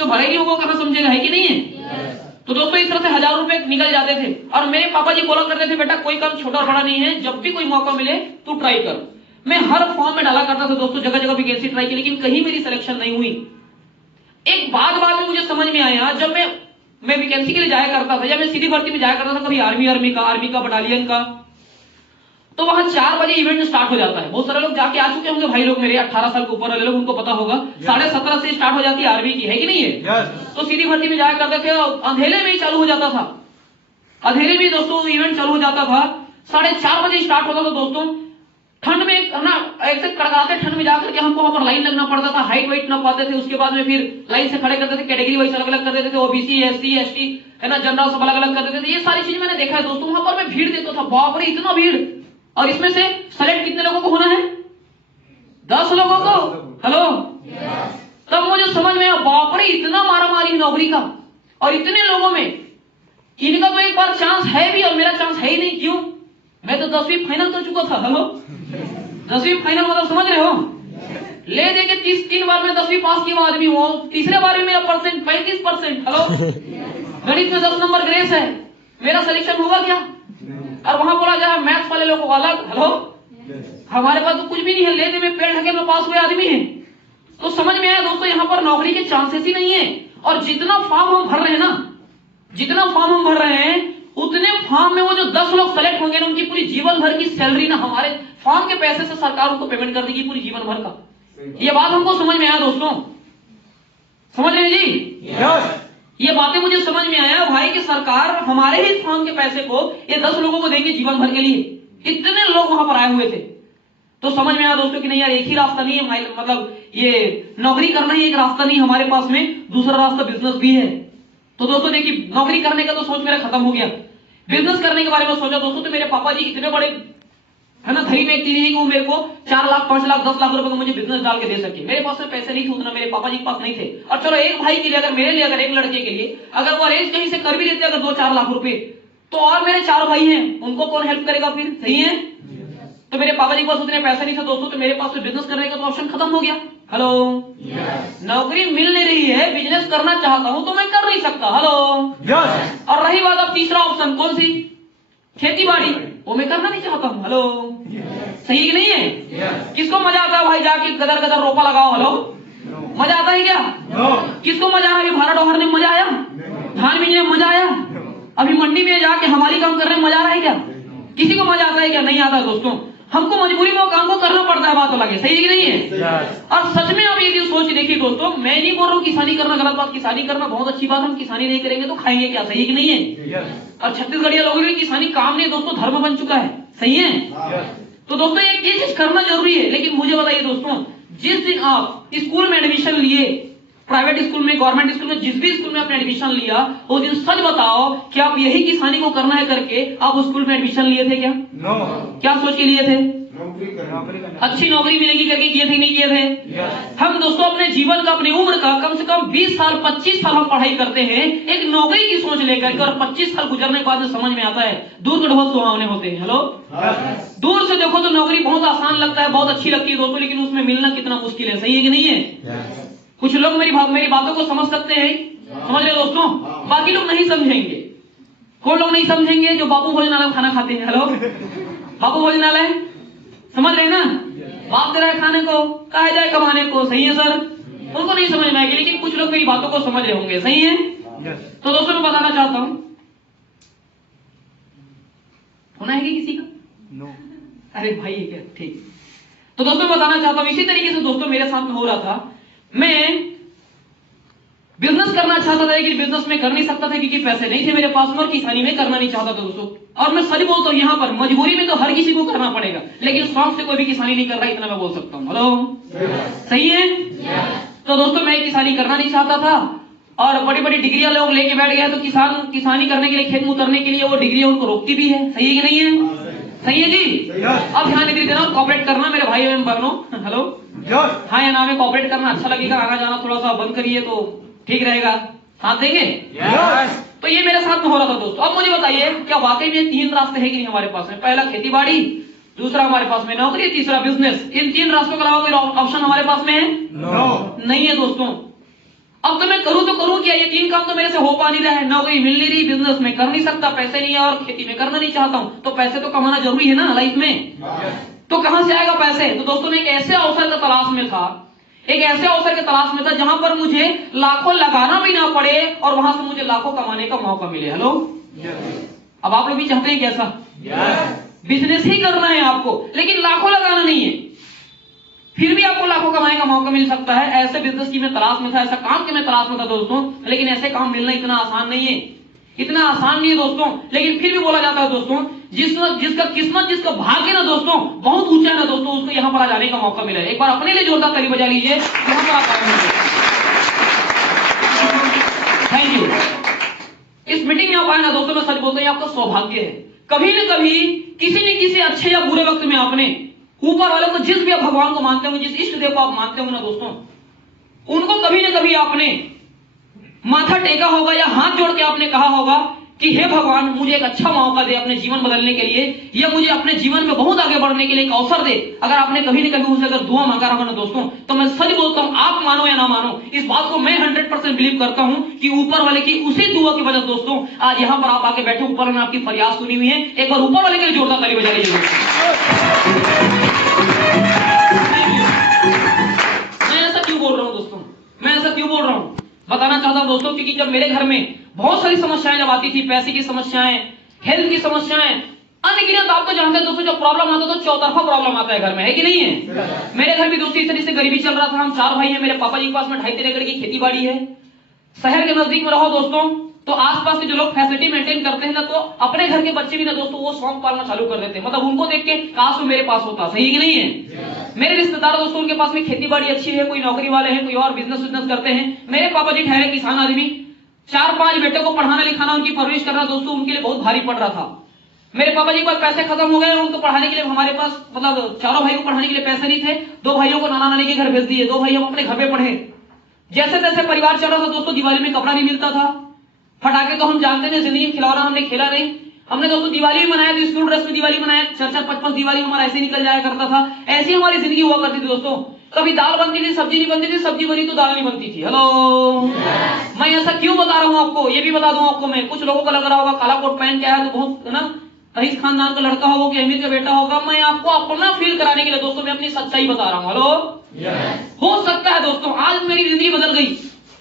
जो भले नहीं होगा करना समझेगा, है कि नहीं है? तो दोस्तों इस तरह से 1000 रुपए निकल जाते थे। और मेरे पापा जी बोला करते थे, बेटा कोई काम छोटा और बड़ा नहीं है, जब भी कोई मौका मिले तू ट्राई कर। मैं हर फॉर्म में डाला करता था दोस्तों, जगह जगह वैकेंसी ट्राई की, लेकिन कहीं मेरी सिलेक्शन नहीं हुई। एक बाद में मुझे समझ में आया, जब मैं वैकेंसी के लिए जाया करता था, या मैं सीधी भर्ती में जाया करता था, कभी आर्मी का बटालियन का, तो वहां 4 बजे इवेंट स्टार्ट हो जाता है। बहुत सारे लोग जाके आ चुके होंगे भाई लोग, मेरे 18 साल के ऊपर वाले लोग, उनको पता होगा। 17:30 से स्टार्ट हो जाती है आर्मी की, है कि नहीं है? तो सीधी भर्ती में जाया करते थे, अंधेरे में ही चालू हो जाता था, अंधेरे में दोस्तों इवेंट चालू हो जाता था। 4:30 बजे स्टार्ट होता था दोस्तों। ठंड में ना, ऐसे कड़काते ठंड में जाकर के हमको वहां पर लाइन लगना पड़ता था, हाइट वेट ना पाते थे। उसके बाद में फिर लाइन से खड़े करते थे, कैटेगरी वाइज अलग अलग कर देते थे, ओबीसी एससी एसटी है ना, जनरल सब अलग अलग कर देते थे। ये सारी चीज मैंने देखा है दोस्तों। वहां पर मैं भीड़ देखता था, बाप रे इतना भीड़। और इसमें से सेलेक्ट कितने लोगों को होना है? 10 लोगों को। हेलो, तब मुझे समझ में आया, बाप रे इतना मारामारी नौकरी का, और इतने लोगों में इनका तो एक बार चांस है भी और मेरा चांस है ही नहीं। क्यों? मैं तो 10वीं फाइनल कर चुका था। हेलो, 10वीं फाइनल मतलब समझ रहे हो, ले दे के 3 बार में 10वीं पास किया आदमी हूं। तीसरे बार में मेरा परसेंट 35%। हेलो, गणित में 10 नंबर ग्रेस है, मेरा सिलेक्शन होगा क्या? और वहां बोला जाए मैथ्स वाले लोगों को अलग। हेलो, हमारे पास तो कुछ भी नहीं है, लेने में पेड़ ढके में पास हुए आदमी है। तो समझ में आया दोस्तों, यहाँ पर नौकरी के चांसेस ही नहीं है। और जितना फॉर्म हम भर रहे हैं ना, जितना फॉर्म हम भर रहे हैं, उतने फॉर्म में वो जो 10 लोग सेलेक्ट होंगे ना, उनकी पूरी जीवन भर की सैलरी ना हमारे फॉर्म के पैसे से सरकार उनको पेमेंट कर देगी पूरी जीवन भर का। ये बात हमको समझ में आया दोस्तों, समझ रहे हैं जी? ये बातें मुझे समझ में आया भाई कि सरकार हमारे ही फॉर्म के पैसे को ये 10 लोगों को देंगे जीवन भर के लिए। इतने लोग वहां पर आए हुए थे। तो समझ में आया दोस्तों कि नहीं यार, एक ही रास्ता नहीं है, मतलब ये नौकरी करना ही एक रास्ता नहीं, हमारे पास में दूसरा रास्ता बिजनेस भी है। तो दोस्तों देखिए, नौकरी करने का तो सोच मेरा खत्म हो गया, बिजनेस करने के बारे में सोचा दोस्तों। तो मेरे पापा जी इतने बड़े है ना धनी व्यक्ति नहीं कि वो मेरे को 4 लाख 5 लाख 10 लाख रुपए का मुझे बिजनेस डाल के दे सके। मेरे पास में पैसे नहीं थे उतना, मेरे पापा जी के पास नहीं थे। और चलो एक भाई के लिए, अगर मेरे लिए, अगर एक लड़के के लिए अगर वो अरेंज कहीं से कर भी लेते अगर 2-4 लाख रुपए, तो और मेरे 4 भाई हैं, उनको कौन हेल्प करेगा फिर? सही है? तो मेरे पापा जी के पास उतने पैसे नहीं थे दोस्तों, तो मेरे पास बिजनेस करने का तो ऑप्शन खत्म हो गया। हेलो, नौकरी मिल नहीं रही है, बिजनेस करना चाहता हूं तो मैं कर नहीं सकता। हेलो, और रही बात अब तीसरा ऑप्शन, कौन सी? खेती बाड़ी, वो मैं करना नहीं चाहता हूं। हेलो, सही कि नहीं है? किसको मजा आता है भाई जाके गदर गदर रोपा लगाओ? हेलो, मजा आता है क्या? किसको मजा आ रहा है? भारत ओहरने में मजा आया? धान बीजने में मजा आया? अभी मंडी में जाके हमारी काम करने में मजा आ रहा है क्या? किसी को मजा आता है क्या? नहीं आता दोस्तों। हमको मजबूरी में काम को करना पड़ता है, बात अलग है। सही है कि नहीं है? और सच में आप ये सोच देखिए दोस्तों, मैं नहीं बोल रहा हूँ किसानी करना गलत बात, किसानी करना बहुत अच्छी बात। हम किसानी नहीं करेंगे तो खाएंगे क्या? सही है कि नहीं है? और छत्तीसगढ़िया लोगों की किसानी काम नहीं दोस्तों, धर्म बन चुका है। सही है? तो दोस्तों ये चीज करना जरूरी है। लेकिन मुझे बताइए दोस्तों, जिस दिन आप स्कूल में एडमिशन लिए, प्राइवेट स्कूल में, गवर्नमेंट स्कूल में, जिस भी स्कूल में आपने एडमिशन लिया, उस दिन सच बताओ कि आप यही किसानी को करना है करके आप उस स्कूल में एडमिशन लिए थे क्या? क्या सोच के लिए थे? अच्छी नौकरी मिलेगी करके किए थे, नहीं किए थे? हम दोस्तों अपने जीवन का, अपनी उम्र का कम से कम 20 साल 25 साल हम पढ़ाई करते हैं एक नौकरी की सोच लेकर के, और 25 साल गुजरने के बाद में समझ में आता है दूर के बहुत सुहावने होते हैं। हेलो, दूर से देखो तो नौकरी बहुत आसान लगता है, बहुत अच्छी लगती है दोस्तों, लेकिन उसमें मिलना कितना मुश्किल है। सही है कि नहीं है? कुछ लोग मेरी बातों को समझ सकते हैं, समझ रहे दोस्तों, बाकी लोग नहीं समझेंगे। कोई लोग नहीं समझेंगे जो बाबू भोजनालय में खाना खाते हैं। हेलो, बाबू भोजनालय समझ रहे हैं ना, बाप दे रहा है खाने को, कहा जाए कमाने को। सही है सर? उनको नहीं समझ में आएगी, लेकिन कुछ लोग मेरी बातों को समझ रहे होंगे। सही है? तो दोस्तों मैं बताना चाहता हूं, होना है कि किसी का? नो। अरे भाई क्या, ठीक। तो दोस्तों मैं बताना चाहता हूं, इसी तरीके से दोस्तों मेरे साथ में हो रहा था। मैं बिजनेस करना चाहता था, लेकिन बिजनेस में कर नहीं सकता था क्योंकि पैसे नहीं थे मेरे पास में, और किसानी में करना नहीं चाहता था दोस्तों। और मैं सच बोलता हूं, यहाँ पर मजबूरी में तो हर किसी को करना पड़ेगा, लेकिन शौक से कोई भी किसानी नहीं कर रहा, इतना मैं बोल सकता हूँ। हेलो, सही है? तो दोस्तों मैं किसानी करना नहीं चाहता था, और बड़ी बड़ी डिग्रियां लोग लेके बैठ गए, तो किसानी करने के लिए, खेत में उतरने के लिए वो डिग्री उनको रोकती भी है। सही है कि नहीं है? सही है जी? अब ध्यान दीजिए देना, कॉपरेट करना मेरे भाई एवं बहनों। हेलो, हाँ या ना में कॉपरेट करना अच्छा लगेगा, आना जाना थोड़ा सा बंद करिए तो ठीक रहेगा, साथ देंगे? तो ये मेरे साथ में हो रहा था दोस्तों। अब मुझे बताइए, क्या वाकई में 3 रास्ते हैं कि नहीं हमारे पास में? पहला खेती बाड़ी, दूसरा हमारे पास में नौकरी, तीसरा बिजनेस। इन 3 रास्तों के अलावा कोई ऑप्शन हमारे पास में है? नहीं है दोस्तों। अब तो मैं करूं तो करूं क्या, ये 3 काम तो मेरे से हो पा नहीं रहा है, नौकरी मिल नहीं रही, बिजनेस में कर नहीं सकता, पैसे नहीं है और खेती में करना नहीं चाहता हूं, तो पैसे तो कमाना जरूरी है ना लाइफ में, तो कहां से आएगा पैसे। तो दोस्तों मैं एक ऐसे अवसर का तलाश में था, एक ऐसे अवसर के तलाश में था जहां पर मुझे लाखों लगाना भी ना पड़े और वहां से मुझे लाखों कमाने का मौका मिले। हेलो, अब आप लोग भी चाहते हैं कैसा, बिजनेस ही करना है आपको, लेकिन लाखों लगाना नहीं है, फिर भी आपको लाखों कमाने का मौका मिल सकता है। ऐसे बिजनेस की मैं तलाश में था, ऐसा काम की मैं तलाश में था दोस्तों, लेकिन ऐसे काम मिलना इतना आसान नहीं है, इतना आसान नहीं है दोस्तों। लेकिन फिर भी बोला जाता है दोस्तों, जिसका किस्मत, जिसका भाग्य ना दोस्तों बहुत ऊंचा है ना दोस्तों, उसको यहां पर आ जाने का मौका मिला है। एक बार अपने लिए जोरदार ताली बजा लीजिए, यहां पर आप आए। Thank you. इस मीटिंग में आप आए ना दोस्तों, मैं सच बोलता हूं आपका सौभाग्य है। कभी न कभी किसी न किसी अच्छे या बुरे वक्त में आपने ऊपर वाले को, जिस भी आप भगवान को मानते होंगे, जिस इष्ट देव को आप मानते होंगे ना दोस्तों, उनको कभी न कभी आपने माथा टेका होगा या हाथ जोड़ के आपने कहा होगा कि हे भगवान मुझे एक अच्छा मौका दे अपने जीवन बदलने के लिए, या मुझे अपने जीवन में बहुत आगे बढ़ने के लिए एक अवसर दे। अगर आपने कभी न कभी उसे अगर दुआ मांगा होगा ना दोस्तों, तो मैं सच बोलता हूं, आप मानो या ना मानो, इस बात को मैं 100% बिलीव करता हूं कि ऊपर वाले की उसी दुआ की वजह दोस्तों आज यहां पर आप आके बैठे, ऊपर वाले ने आपकी फरियाद सुनी हुई है। एक बार ऊपर वाले के लिए जोरदार ताली बजा लीजिए। मैं ऐसा क्यों बोल रहा हूं दोस्तों, मैं ऐसा क्यों बोल रहा हूं, बताना चाहता हूं दोस्तों, क्योंकि जब मेरे घर में बहुत सारी समस्याएं जब आती थी, पैसे की समस्याएं, हेल्थ की समस्याएं, अनगिनत, आप तो जानते हैं दोस्तों, जब प्रॉब्लम आता है तो चौतरफा प्रॉब्लम आता है घर में, है कि नहीं है। मेरे घर भी दोस्तों इस तरह से गरीबी चल रहा था। हम 4 भाई हैं, मेरे पापा जी के पास में 2.5-3 एकड़ की खेती बाड़ी है। शहर के नजदीक में रहो दोस्तों, तो आसपास के जो लोग फैसिलिटी मेंटेन करते हैं ना, तो अपने घर के बच्चे भी ना दोस्तों वो शौक पालना चालू कर देते हैं। मतलब उनको देख के काश वो मेरे पास होता, सही कि नहीं है। मेरे रिश्तेदार दोस्तों, उनके पास में खेती बाड़ी अच्छी है, कोई नौकरी वाले हैं, कोई और बिजनेस करते हैं। मेरे पापा जी ठहरे किसान आदमी, 4-5 बेटों को पढ़ाना लिखाना, उनकी परवरिश करना दोस्तों उनके लिए बहुत भारी पड़ रहा था। मेरे पापा जी के पास पैसे खत्म हो गए, उनको पढ़ाने के लिए हमारे पास, मतलब 4 भाइयों को पढ़ाने के लिए पैसे नहीं थे। 2 भाइयों को नाना नानी के घर भेज दिए, 2 भाई हम अपने घर पे पढ़े। जैसे तैसे परिवार चल रहा था दोस्तों। दिवाली में कपड़ा नहीं मिलता था, फटाके तो हम जानते हैं जिंदगी में खिलौना हमने खेला नहीं। हमने दोस्तों दिवाली भी मनाया तो स्कूल ड्रेस में दिवाली मनाया, 4-4-5-5 दिवाली हमारा ऐसे निकल जाया करता था। ऐसी हमारी जिंदगी हुआ करती थी दोस्तों। कभी दाल बनती थी, सब्जी नहीं बनती थी, सब्जी बनी तो दाल नहीं बनती थी। हेलो, मैं ऐसा क्यों बता रहा हूं आपको, ये भी बता दूं आपको मैं। कुछ लोगों को लग रहा होगा काला कोट पहन के आया तो बहुत है ना रईस खानदान का लड़का होगा कि अमीर का बेटा होगा। मैं आपको अपना फील कराने के लिए दोस्तों मैं अपनी सच्चाई बता रहा हूं। हेलो, हो सकता है दोस्तों आज मेरी जिंदगी बदल गई,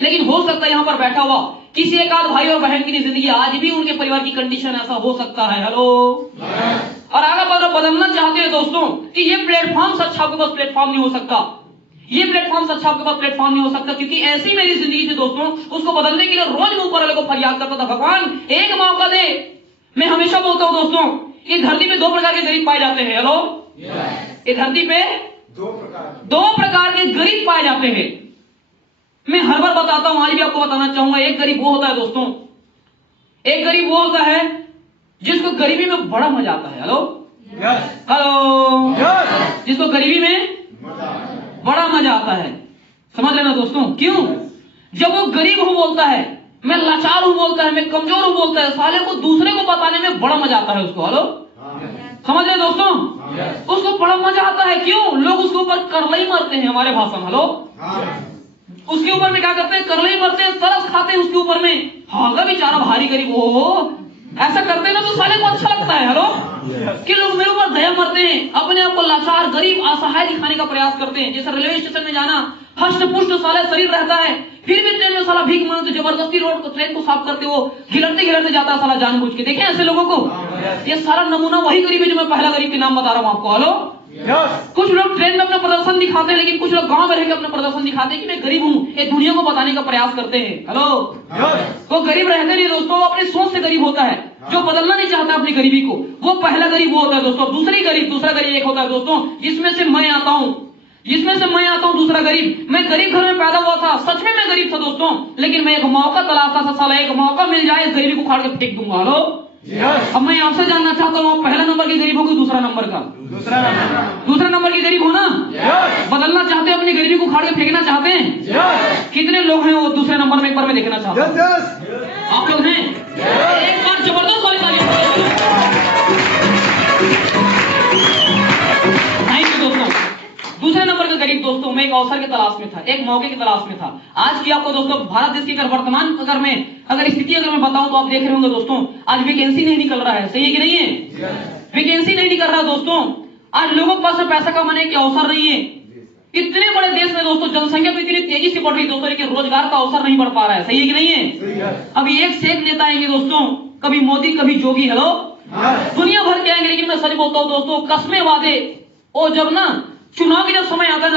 लेकिन हो सकता है यहां पर बैठा हुआ किसी एक आध भाई और बहन की जिंदगी आज भी उनके परिवार की कंडीशन ऐसा हो सकता है। हेलो, और आगे बदलना चाहते हैं दोस्तों कि ये प्लेटफॉर्म सच आपके पास प्लेटफॉर्म नहीं हो सकता, ये प्लेटफॉर्म सच आपके पास प्लेटफॉर्म नहीं हो सकता, क्योंकि ऐसी मेरी जिंदगी थी दोस्तों। उसको बदलने के लिए रोज मैं ऊपर वाले को फरियाद करता था, भगवान एक मौका दे। मैं हमेशा बोलता हूं दोस्तों, ये धरती पे 2 प्रकार के गरीब पाए जाते हैं। हेलो, ये धरती पे 2 प्रकार के गरीब पाए जाते हैं। मैं हर बार बताता हूं, आज भी आपको बताना चाहूंगा। एक गरीब वो होता है दोस्तों, एक गरीब वो होता है जिसको गरीबी में बड़ा मजा आता है। हेलो, हेलो, जिसको गरीबी में बड़ा मजा आता है। समझ लेना दोस्तों, क्यों? जब वो गरीब हूं बोलता है, मैं लाचार हूं बोलता है, मैं कमजोर हूं बोलता है, साले को दूसरे को बताने में बड़ा मजा आता है उसको। हेलो, समझ रहे दोस्तों, उसको बड़ा मजा आता है। क्यों? लोग उसके ऊपर करलई मरते हैं हमारे भाषा में। हेलो, उसके ऊपर में क्या करते हैं? करलई मरते हैं, तरस खाते हैं उसके ऊपर में। हाँ बेचारा भारी गरीब हो, ऐसा करते हैं ना तो साले को अच्छा लगता है। हेलो, कि लोग मेरे ऊपर दया मरते हैं, अपने आप को लाचार गरीब असहाय दिखाने का प्रयास करते हैं। जैसे रेलवे स्टेशन में जाना, हष्ट पुष्ट साले शरीर रहता है, फिर भी ट्रेन में साला भीख मांगते, जबरदस्ती रोड को ट्रेन को साफ करते, वो गिलरते गिलरते जाता है साला जानबूझ के। देखे ऐसे लोगों को? ये सारा नमूना वही गरीब है जो मैं पहला गरीब के नाम बता रहा हूं आपको। हेलो, कुछ लोग ट्रेन में अपना प्रदर्शन दिखाते हैं, लेकिन कुछ लोग गांव में रहकर अपना प्रदर्शन दिखाते हैं कि मैं गरीब हूं, ये दुनिया को बताने का प्रयास करते हैं। हेलो, वो गरीब रहते नहीं दोस्तों, वो अपनी सोच से गरीब होता है, जो बदलना नहीं चाहता अपनी गरीबी को। वो पहला गरीब वो होता है दोस्तों। दूसरा गरीब एक होता है दोस्तों, जिसमें से मैं आता हूं, दूसरा गरीब। मैं गरीब घर में पैदा हुआ था, सच में मैं गरीब था दोस्तों, लेकिन मैं एक मौका तलाशता था, साला एक मौका मिल जाए इस गरीबी को उखाड़ के फेंक दूंगा। हेलो, अब मैं आपसे जानना चाहता हूँ, पहला नंबर की गरीब हो कि दूसरा नंबर का? दूसरा नंबर की गरीब हो ना? बदलना चाहते हैं, अपनी गरीबी को उखाड़ के फेंकना चाहते हैं? कितने लोग हैं वो दूसरे नंबर में? एक बार मैं देखना चाहता हूँ। आप लोग हैं? एक बार जबरदस्त वाली ताली। थैंक यू दोस्तों। दूसरे नंबर का गरीब दोस्तों, मैं एक अवसर की तलाश में था, एक मौके की तलाश में था। आज की आपको दोस्तों भारत देश की अगर वर्तमान अगर स्थिति अगर मैं बताऊं तो आप देख रहे होंगे दोस्तों, आज वैकेंसी नहीं निकल रहा है, सही है कि नहीं है? वैकेंसी नहीं निकल रहा दोस्तों, आज लोगों के पास में पैसा कमाने के अवसर नहीं है। इतने बड़े देश में दोस्तों जनसंख्या तो इतनी तेजी से बढ़ रही है दोस्तों, लेकिन रोजगार का अवसर नहीं बढ़ पा रहा है, सही है कि नहीं है? अभी एक से एक नेता आएंगे दोस्तों, कभी मोदी कभी जोगी, हेलो, दुनिया भर के आएंगे, लेकिन मैं सच बोलता हूं दोस्तों, कस्में वादे, और जब ना चुनाव के जब समय आता है